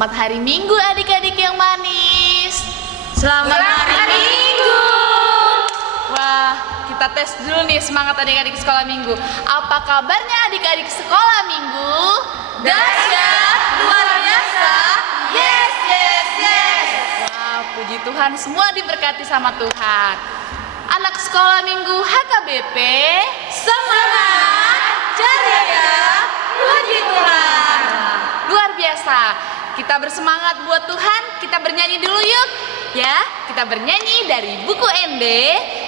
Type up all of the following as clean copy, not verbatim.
Selamat hari Minggu adik-adik yang manis. Selamat hari Minggu. Wah, kita tes dulu nih semangat adik-adik sekolah minggu. Apa kabarnya adik-adik sekolah minggu? Dahsyat, luar biasa. Yes, yes, yes. Wah, puji Tuhan, semua diberkati sama Tuhan. Anak sekolah minggu HKBP, Semangat, jaya, puji Tuhan. luar biasa. Kita bersemangat buat Tuhan. Kita bernyanyi dulu yuk. Ya, kita bernyanyi dari buku ND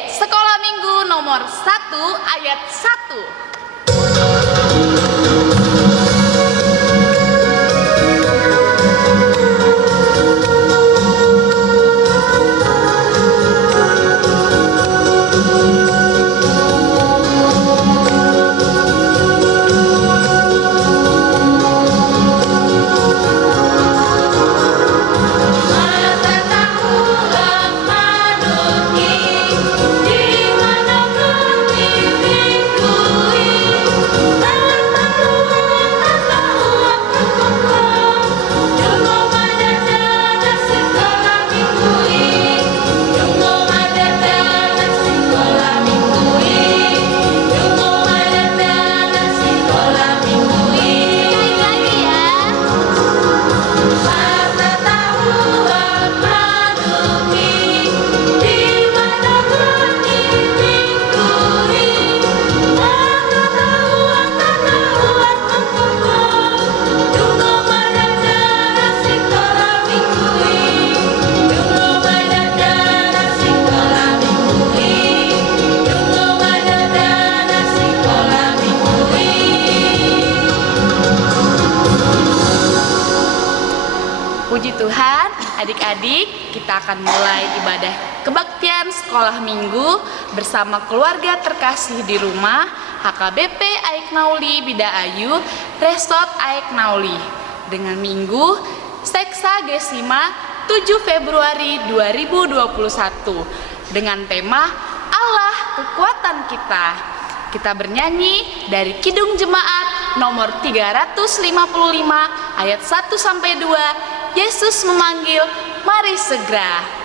Sekolah Minggu nomor 1 ayat 1. Puji Tuhan, adik-adik, kita akan mulai ibadah kebaktian sekolah minggu bersama keluarga terkasih di rumah HKBP Aik Nauli Bida Ayu, Resort Aik Nauli dengan minggu Seksa Gesima 7 Februari 2021 dengan tema Allah kekuatan kita. Kita bernyanyi dari Kidung Jemaat nomor 355 ayat 1 sampai 2. Yesus memanggil, mari segera.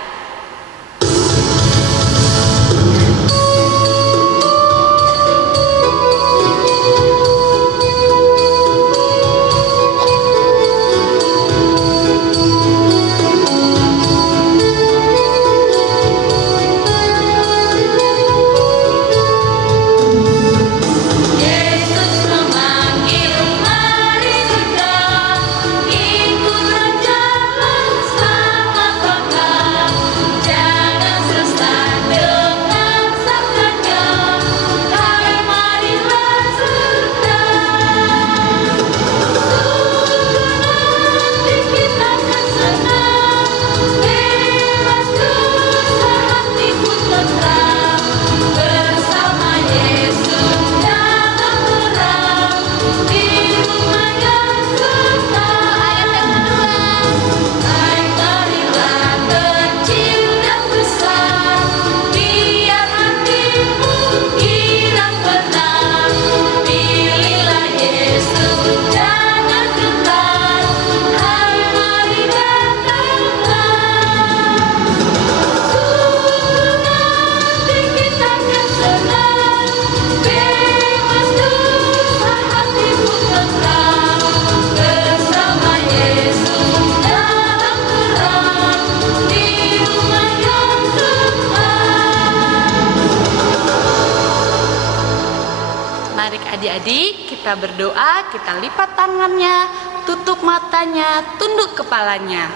Adik-adik, kita berdoa, kita lipat tangannya, tutup matanya, tunduk kepalanya.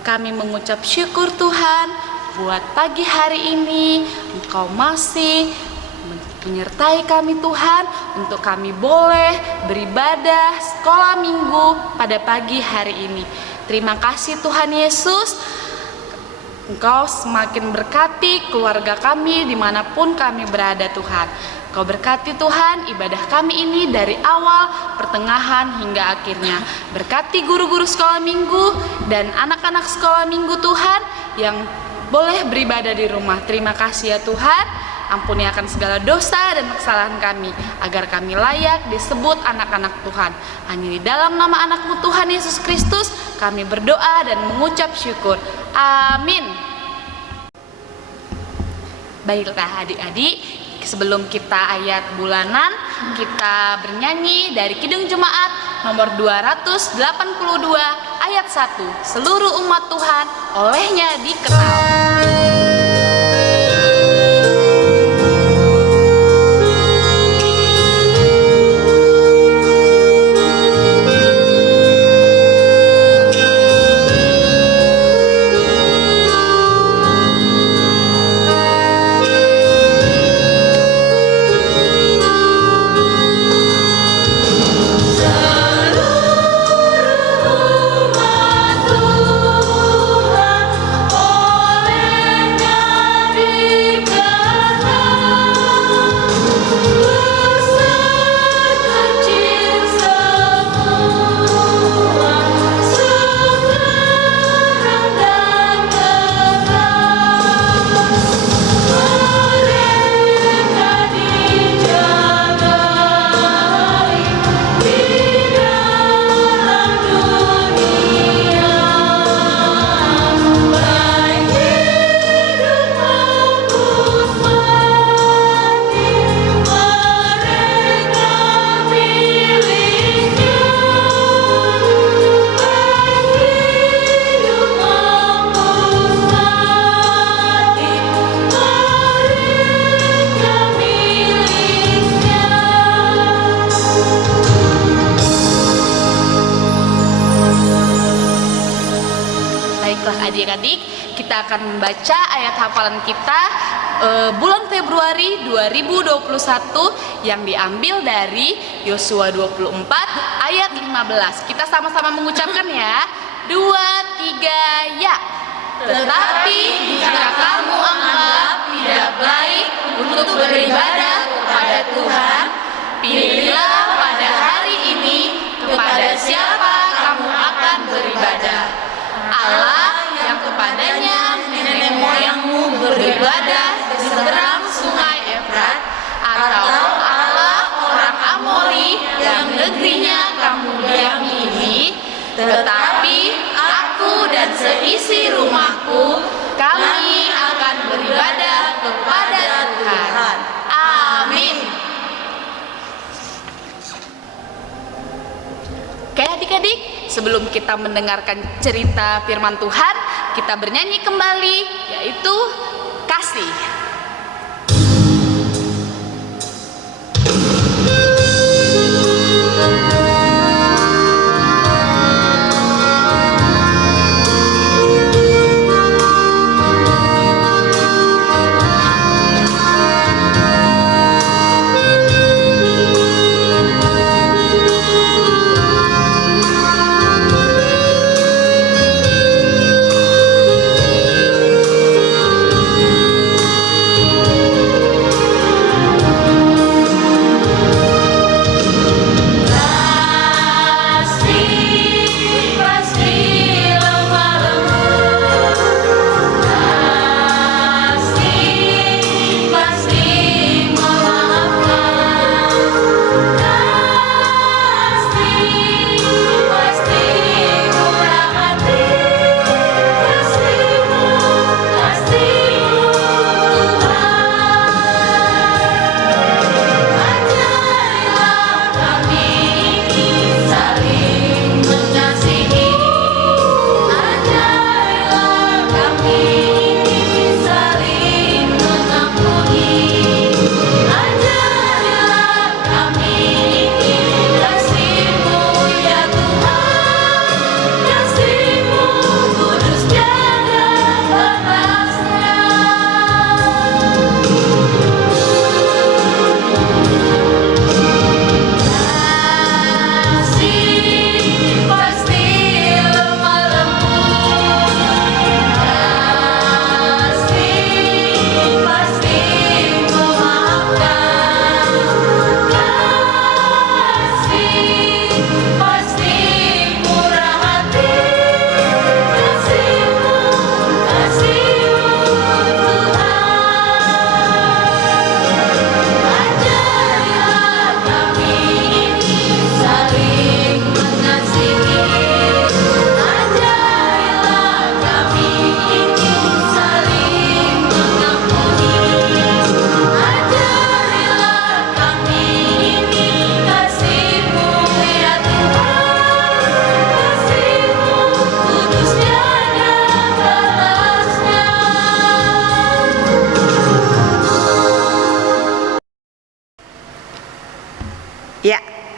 Kami mengucap syukur Tuhan buat pagi hari ini Engkau masih menyertai kami Tuhan untuk kami boleh beribadah sekolah minggu pada pagi hari ini. Terima kasih Tuhan Yesus. Engkau semakin berkati keluarga kami dimanapun kami berada Tuhan. Kau berkati Tuhan ibadah kami ini dari awal, pertengahan hingga akhirnya. Berkati guru-guru sekolah minggu dan anak-anak sekolah minggu Tuhan yang boleh beribadah di rumah. Terima kasih ya Tuhan. ampuni akan segala dosa dan kesalahan kami, agar kami layak disebut anak-anak Tuhan. Hanya di dalam nama anakmu Tuhan Yesus Kristus, kami berdoa dan mengucap syukur. Amin. Baiklah adik-adik, sebelum kita ayat bulanan, kita bernyanyi dari Kidung Jemaat nomor 282 ayat 1. Seluruh umat Tuhan olehnya dikenal. Adik-adik, kita akan membaca ayat hafalan kita bulan Februari 2021 yang diambil dari Yosua 24 ayat 15. Kita sama-sama mengucapkan ya. 2, 3, ya. Tetapi jika kamu anggap tidak baik untuk beribadah kepada Tuhan, pilihlah pada hari ini kepada siapa kamu akan beribadah. Allah yang kepadanya nenek moyangmu beribadah di seberang sungai Efrat, atau Allah orang Amori yang negerinya kamu diami ini, tetapi aku dan seisi rumahku, kami akan beribadah kepada Tuhan. Amin. Oke adik-adik, sebelum kita mendengarkan cerita firman Tuhan, kita bernyanyi kembali, yaitu kasih.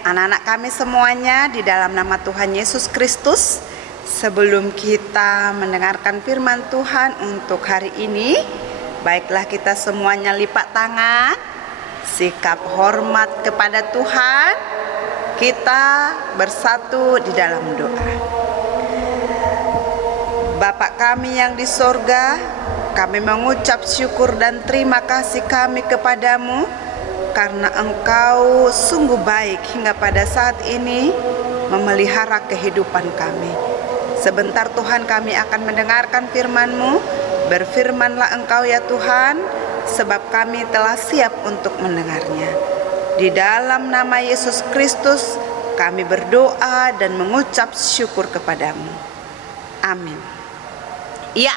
anak-anak kami semuanya di dalam nama Tuhan Yesus Kristus, sebelum kita mendengarkan firman Tuhan untuk hari ini, baiklah kita semuanya lipat tangan, sikap hormat kepada Tuhan, kita bersatu di dalam doa. Bapa kami yang di sorga, kami mengucap syukur dan terima kasih kami kepadamu, karena Engkau sungguh baik hingga pada saat ini memelihara kehidupan kami. Sebentar Tuhan kami akan mendengarkan firman-Mu. Berfirmanlah Engkau ya Tuhan, sebab kami telah siap untuk mendengarnya. Di dalam nama Yesus Kristus kami berdoa dan mengucap syukur kepadamu. Amin. Ya,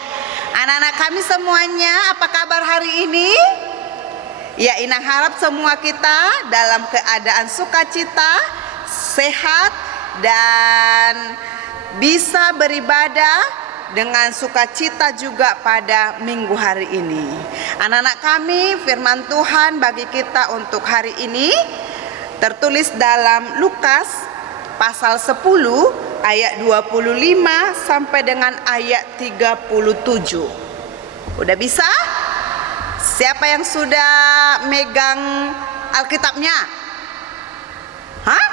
anak-anak kami semuanya, apa kabar hari ini? Ya, Inang harap semua kita dalam keadaan sukacita, sehat, dan bisa beribadah dengan sukacita juga pada minggu hari ini. Anak-anak kami, firman Tuhan bagi kita untuk hari ini tertulis dalam Lukas pasal 10 ayat 25 sampai dengan ayat 37. Udah bisa? Siapa yang sudah megang Alkitabnya? Hah?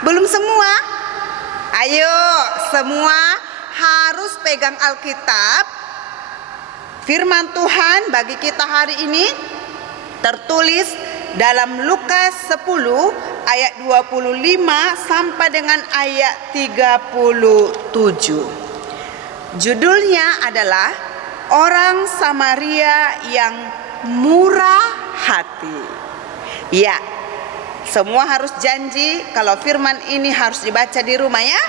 Belum semua? Ayo, semua harus pegang Alkitab. Firman Tuhan bagi kita hari ini tertulis dalam Lukas 10 ayat 25 sampai dengan ayat 37. Judulnya adalah Orang Samaria yang Murah Hati. Ya, semua harus janji kalau firman ini harus dibaca di rumah ya.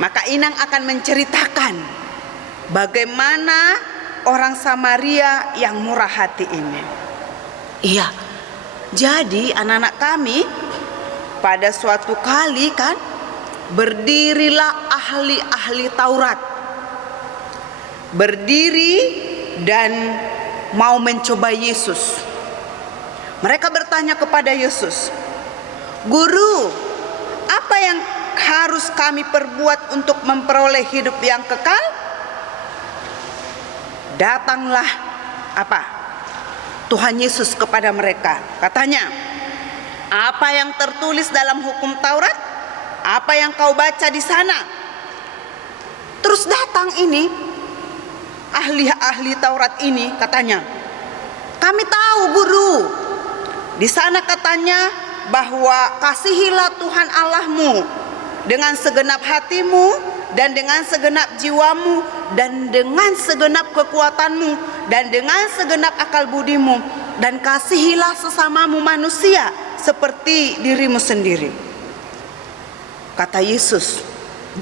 Maka Inang akan menceritakan bagaimana orang Samaria yang murah hati ini. Iya, jadi anak-anak kami pada suatu kali kan berdirilah ahli-ahli Taurat. Berdiri dan mau mencoba Yesus. Mereka bertanya kepada Yesus, "Guru, apa yang harus kami perbuat untuk memperoleh hidup yang kekal?" Datanglah Tuhan Yesus kepada mereka. Katanya, "Apa yang tertulis dalam hukum Taurat? Apa yang kau baca di sana?" Terus datang ini ahli-ahli Taurat ini, katanya, "Kami tahu Guru, di sana katanya bahwa kasihilah Tuhan Allahmu dengan segenap hatimu dan dengan segenap jiwamu dan dengan segenap kekuatanmu dan dengan segenap akal budimu, dan kasihilah sesamamu manusia seperti dirimu sendiri." Kata Yesus,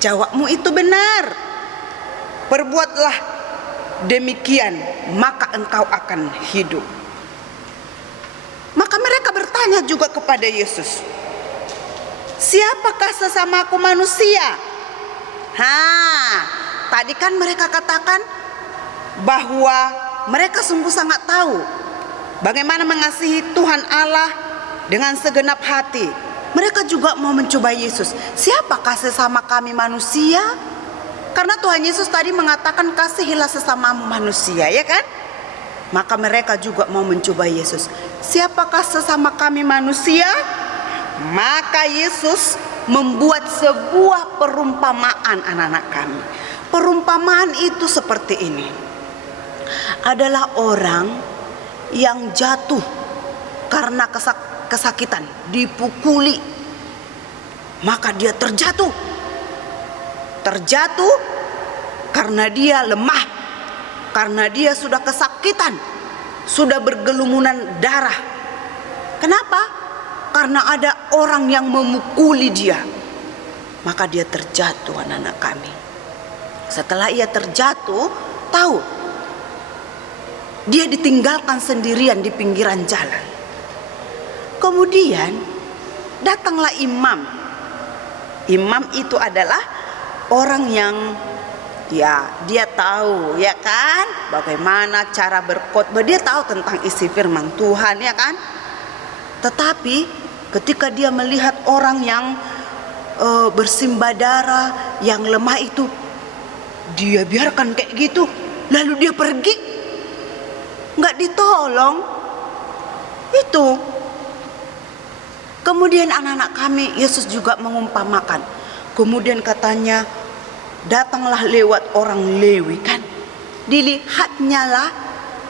"Jawabmu itu benar. Perbuatlah demikian, maka engkau akan hidup." Maka mereka bertanya juga kepada Yesus, "Siapakah sesamaku manusia?" Tadi kan mereka katakan bahwa mereka sungguh sangat tahu bagaimana mengasihi Tuhan Allah dengan segenap hati. Mereka juga mau mencoba Yesus. Siapakah sesama kami manusia? Karena Tuhan Yesus tadi mengatakan kasihilah sesamamu manusia, ya kan? Maka mereka juga mau mencoba Yesus. Siapakah sesama kami manusia? Maka Yesus membuat sebuah perumpamaan anak-anak kami. Perumpamaan itu seperti ini. Adalah orang yang jatuh karena kesakitan, dipukuli. Maka dia terjatuh karena dia lemah, karena dia sudah kesakitan, sudah bergelumunan darah. Kenapa? Karena ada orang yang memukuli dia. Maka dia terjatuh, anak-anak kami. Setelah ia terjatuh, tahu dia ditinggalkan sendirian di pinggiran jalan. Kemudian datanglah imam. Imam itu adalah orang yang dia tahu, ya kan, bagaimana cara berkhotbah. Dia tahu tentang isi firman Tuhan, ya kan. Tetapi ketika dia melihat orang yang bersimbah darah, yang lemah itu, dia biarkan kayak gitu, lalu dia pergi, nggak ditolong. Itu. Kemudian anak-anak kami, Yesus juga mengumpamakan. Kemudian katanya, datanglah lewat orang Lewi, kan? Dilihatnya lah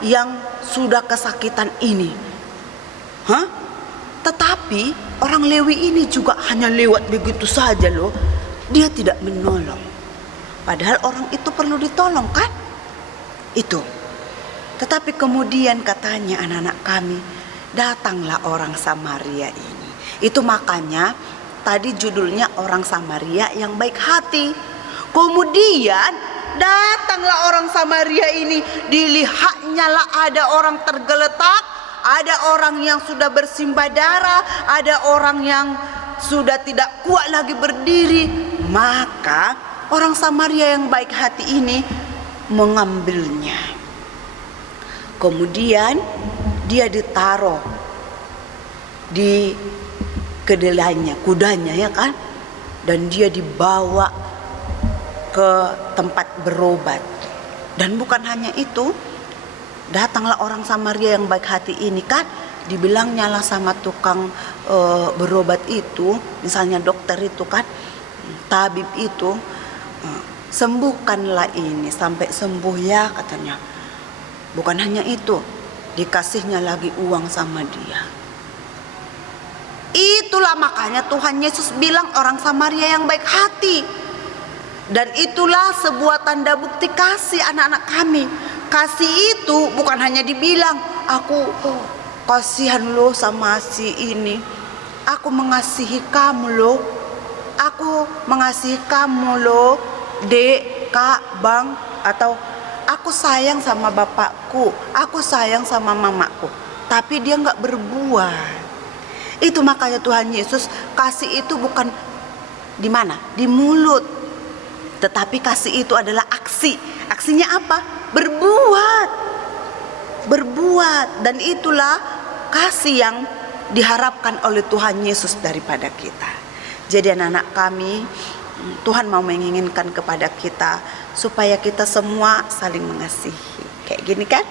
yang sudah kesakitan ini. Tetapi orang Lewi ini juga hanya lewat begitu saja loh. Dia tidak menolong. Padahal orang itu perlu ditolong, kan? Itu. Tetapi kemudian katanya anak-anak kami, datanglah orang Samaria ini. Itu makanya tadi judulnya orang Samaria yang baik hati. Kemudian datanglah orang Samaria ini, dilihatnya lah ada orang tergeletak, ada orang yang sudah bersimbah darah, ada orang yang sudah tidak kuat lagi berdiri. Maka orang Samaria yang baik hati ini mengambilnya. Kemudian dia ditaruh di kedelainya, kudanya, ya kan? Dan dia dibawa ke tempat berobat. Dan bukan hanya itu, datanglah orang Samaria yang baik hati ini, kan? Dibilangnya lah sama tukang berobat itu, misalnya dokter itu, kan, tabib itu, sembuhkanlah ini sampai sembuh ya, katanya. Bukan hanya itu, dikasihnya lagi uang sama dia. Itulah makanya Tuhan Yesus bilang orang Samaria yang baik hati. Dan itulah sebuah tanda bukti kasih anak-anak kami. Kasih itu bukan hanya dibilang, aku kasihan lo sama si ini, aku mengasihi kamu lo, aku mengasihi kamu lo, dek, kak, bang, atau aku sayang sama bapakku, aku sayang sama mamaku. Tapi dia gak berbuat. Itu makanya Tuhan Yesus kasih itu bukan di mana? Di mulut. Tetapi kasih itu adalah aksi. Aksinya apa? Berbuat. Berbuat. Dan itulah kasih yang diharapkan oleh Tuhan Yesus daripada kita. Jadi anak-anak kami, Tuhan mau menginginkan kepada kita supaya kita semua saling mengasihi. Kayak gini kan?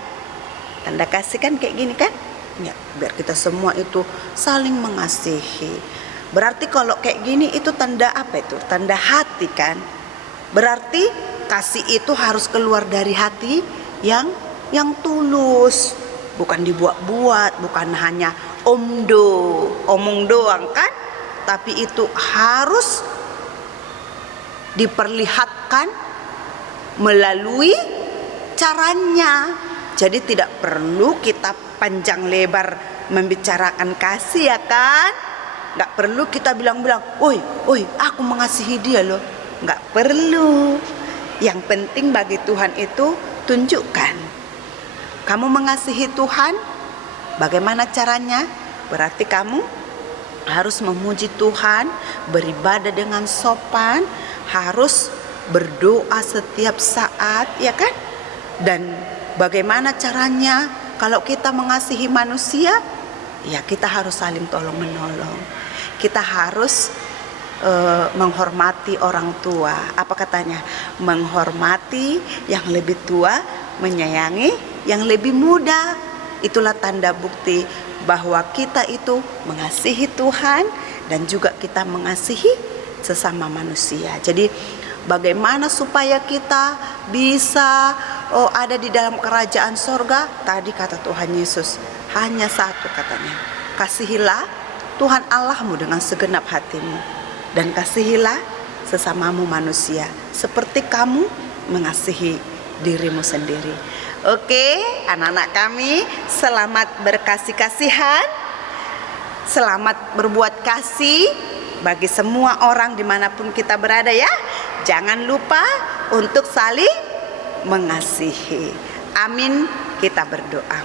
Tanda kasih kan kayak gini kan? Ya, biar kita semua itu saling mengasihi. Berarti kalau kayak gini itu tanda apa itu? Tanda hati, kan? Berarti kasih itu harus keluar dari hati yang tulus, bukan dibuat-buat, bukan hanya omong doang, kan? Tapi itu harus diperlihatkan melalui caranya. Jadi tidak perlu kita panjang lebar membicarakan kasih, ya kan? Nggak perlu kita bilang-bilang, oi, aku mengasihi dia loh. Nggak perlu. Yang penting bagi Tuhan itu tunjukkan. Kamu mengasihi Tuhan, bagaimana caranya? Berarti kamu harus memuji Tuhan, beribadah dengan sopan, harus berdoa setiap saat, ya kan? Dan bagaimana caranya? Kalau kita mengasihi manusia, ya kita harus saling tolong menolong. Kita harus menghormati orang tua. Apa katanya? Menghormati yang lebih tua, menyayangi yang lebih muda. Itulah tanda bukti bahwa kita itu mengasihi Tuhan dan juga kita mengasihi sesama manusia. Jadi bagaimana supaya kita bisa ada di dalam kerajaan sorga? Tadi kata Tuhan Yesus, hanya satu katanya, kasihilah Tuhan Allahmu dengan segenap hatimu, dan kasihilah sesamamu manusia seperti kamu mengasihi dirimu sendiri. Oke, anak-anak kami, selamat berkasih-kasihan, selamat berbuat kasih bagi semua orang dimanapun kita berada, ya. Jangan lupa untuk saling mengasihi. Amin. Kita berdoa.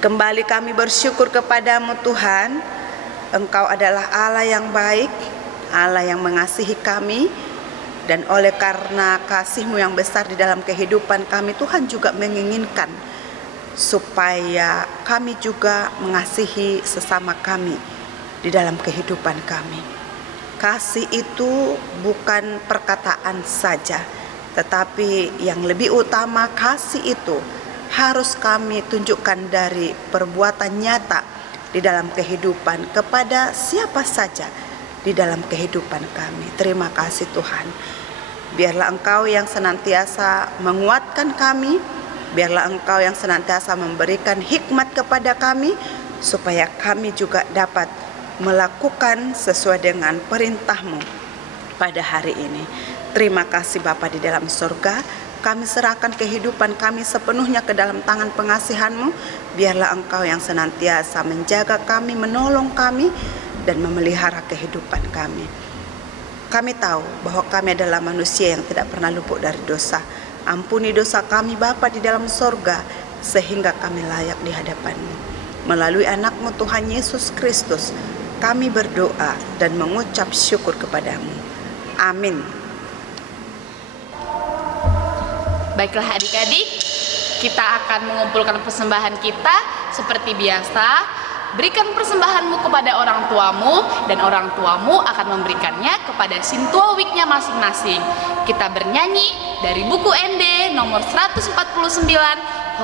Kembali kami bersyukur kepadamu Tuhan. Engkau adalah Allah yang baik, Allah yang mengasihi kami. Dan oleh karena kasih-Mu yang besar di dalam kehidupan kami, Tuhan juga menginginkan supaya kami juga mengasihi sesama kami di dalam kehidupan kami. Kasih itu bukan perkataan saja, tetapi yang lebih utama kasih itu harus kami tunjukkan dari perbuatan nyata di dalam kehidupan kepada siapa saja di dalam kehidupan kami. Terima kasih Tuhan. Biarlah Engkau yang senantiasa menguatkan kami, biarlah Engkau yang senantiasa memberikan hikmat kepada kami, supaya kami juga dapat melakukan sesuai dengan perintah-Mu pada hari ini. Terima kasih Bapa di dalam surga. Kami serahkan kehidupan kami sepenuhnya ke dalam tangan pengasihan-Mu. Biarlah Engkau yang senantiasa menjaga kami, menolong kami, dan memelihara kehidupan kami. Kami tahu bahwa kami adalah manusia yang tidak pernah luput dari dosa. Ampuni dosa kami Bapa di dalam surga, sehingga kami layak di hadapan-Mu. Melalui anak-Mu Tuhan Yesus Kristus, kami berdoa dan mengucap syukur kepadamu. Amin. Baiklah adik-adik, kita akan mengumpulkan persembahan kita seperti biasa. Berikan persembahanmu kepada orang tuamu, dan orang tuamu akan memberikannya kepada sintuawiknya masing-masing. Kita bernyanyi dari buku ND nomor 149,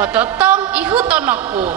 Hototong Ihu Tonoku.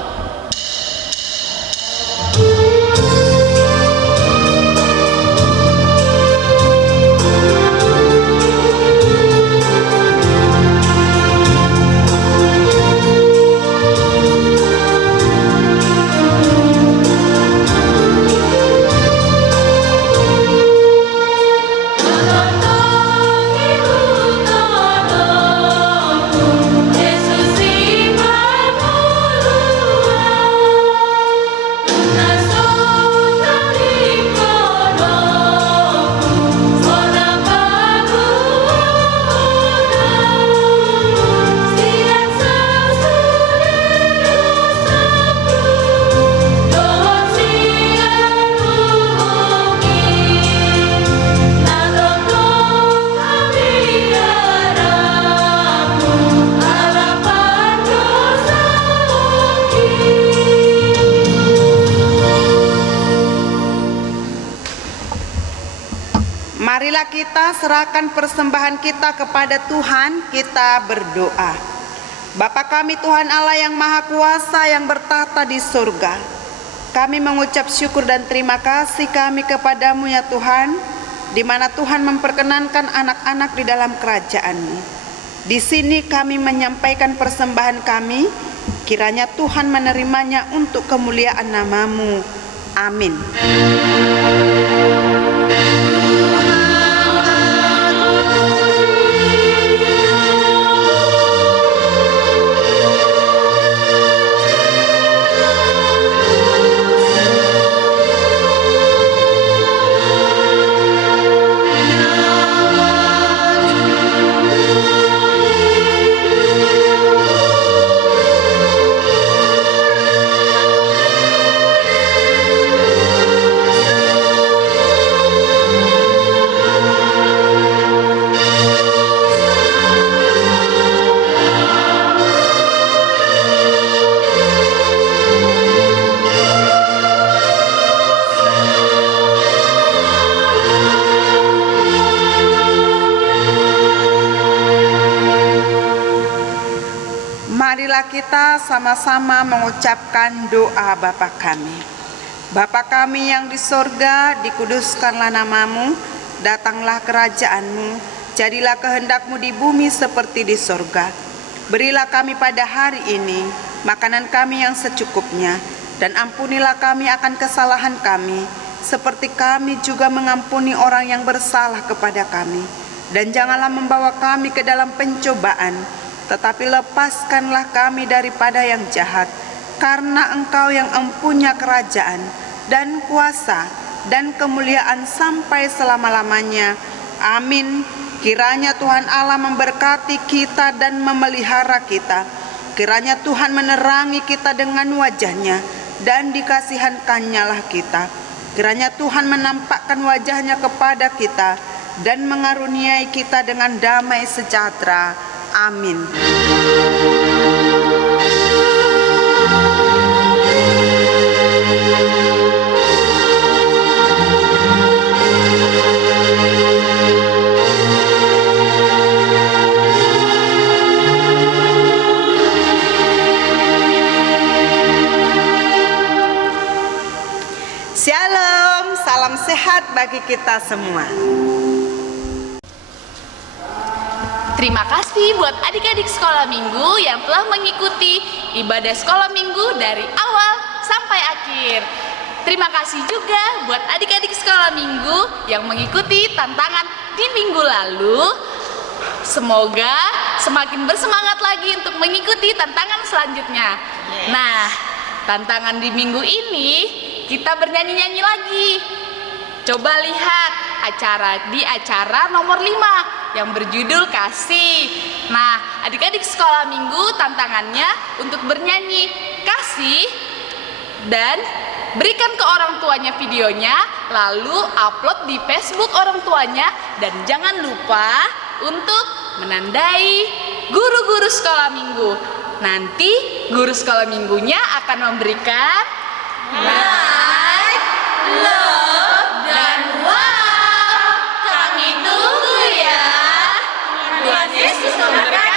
Marilah kita serahkan persembahan kita kepada Tuhan, kita berdoa. Bapa kami Tuhan Allah yang Maha Kuasa yang bertata di surga, kami mengucap syukur dan terima kasih kami kepadamu ya Tuhan, di mana Tuhan memperkenankan anak-anak di dalam kerajaan-Mu. Di sini kami menyampaikan persembahan kami, kiranya Tuhan menerimanya untuk kemuliaan nama-Mu. Amin. Marilah kita sama-sama mengucapkan doa Bapa kami. Bapa kami yang di sorga, dikuduskanlah namamu, datanglah kerajaan-Mu, jadilah kehendak-Mu di bumi seperti di sorga. Berilah kami pada hari ini makanan kami yang secukupnya, dan ampunilah kami akan kesalahan kami, seperti kami juga mengampuni orang yang bersalah kepada kami. Dan janganlah membawa kami ke dalam pencobaan, tetapi lepaskanlah kami daripada yang jahat, karena Engkau yang empunya kerajaan dan kuasa dan kemuliaan sampai selama-lamanya. Amin. Kiranya Tuhan Allah memberkati kita dan memelihara kita. Kiranya Tuhan menerangi kita dengan wajah-Nya dan dikasihankannya lah kita. Kiranya Tuhan menampakkan wajah-Nya kepada kita dan mengaruniai kita dengan damai sejahtera. Amin. bermanfaat bagi kita semua. Terima kasih buat adik-adik sekolah minggu yang telah mengikuti ibadah sekolah minggu dari awal sampai akhir. Terima kasih juga buat adik-adik sekolah minggu yang mengikuti tantangan di minggu lalu. Semoga semakin bersemangat lagi untuk mengikuti tantangan selanjutnya. Nah, tantangan di minggu ini kita bernyanyi-nyanyi lagi. Coba lihat di acara nomor 5 yang berjudul Kasih. Nah, adik-adik sekolah minggu tantangannya untuk bernyanyi Kasih dan berikan ke orang tuanya videonya, lalu upload di Facebook orang tuanya, dan jangan lupa untuk menandai guru-guru sekolah minggu. Nanti guru sekolah minggunya akan memberikan Like, love, dan wow. Kami tunggu ya. Tuhan Yesus memberkati.